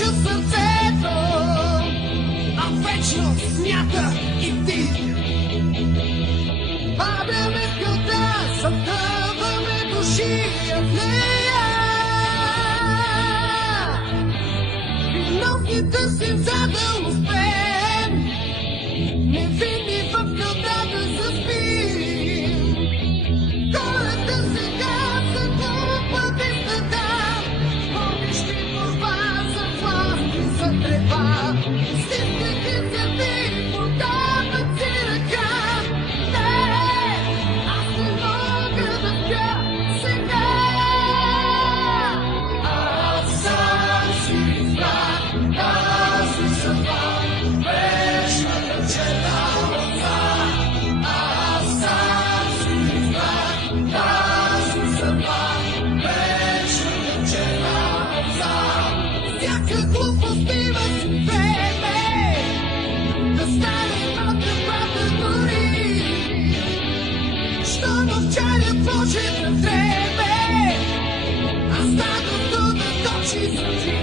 Сърцето, а вечно смята и ти. Падаме в гълта, съмтъваме души в нея. Виновните си за да успеем, невинни в гълта да заспим. Хората сега са глупави стада, помнищи борба за власт и за трева. Стискайки се ти, подават си ръка. Не, аз не мога да спя сега. Аз сам си избрах тази съдба, вечната черна лоза. Аз сам си избрах тази съдба, вечната черна лоза. Всяка глупост има си време, да стане малка правда дори. Що мълчание Боже пред тебе, а стадото да точи сълзи.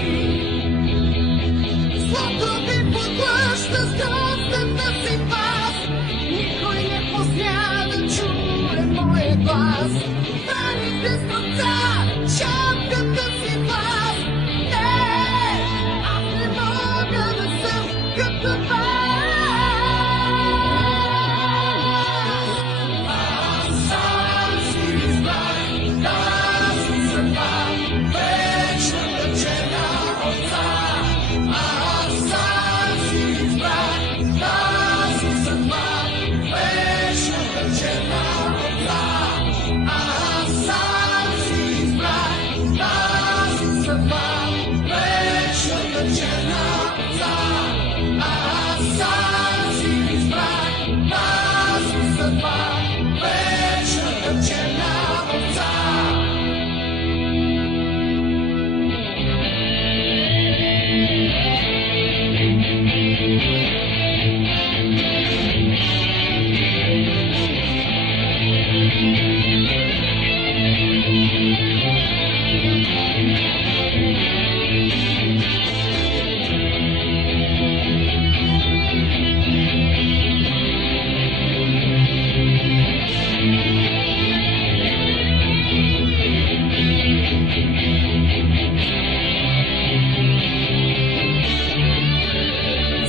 Злото ви поглъща с грозната си паст, никой не посмя да чуе моя глас. Браните с ръца шапката си власт. Не, аз не мога да съм като вас. Аз сам си избрах тази съдба, вечната черна овца. Аз сам си избрах тази съдба, вечната черна овца. Аз сам си избрах тази съдба, вечната черна овца. Аз сам си избрах тази съдба, вечната черна овца.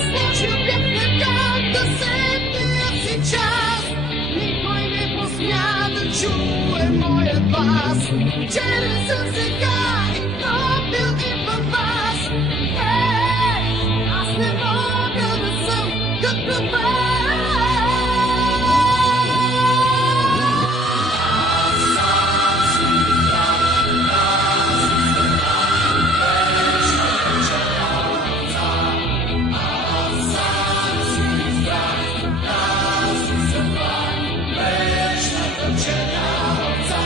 Сложил бях ръка да седния си час, никой не посмя да чуе моя глас. Черен съм сега и топил и във вас. Аз не мога да съм като вас. Аз сам си избрах тази съдба, вечната черна овца.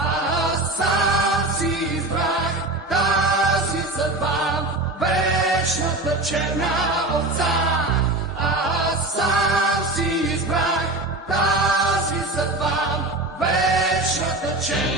Аз сам си избрах тази съдба, вечната черна овца. Аз сам си избрах тази съдба, вечната черна овца.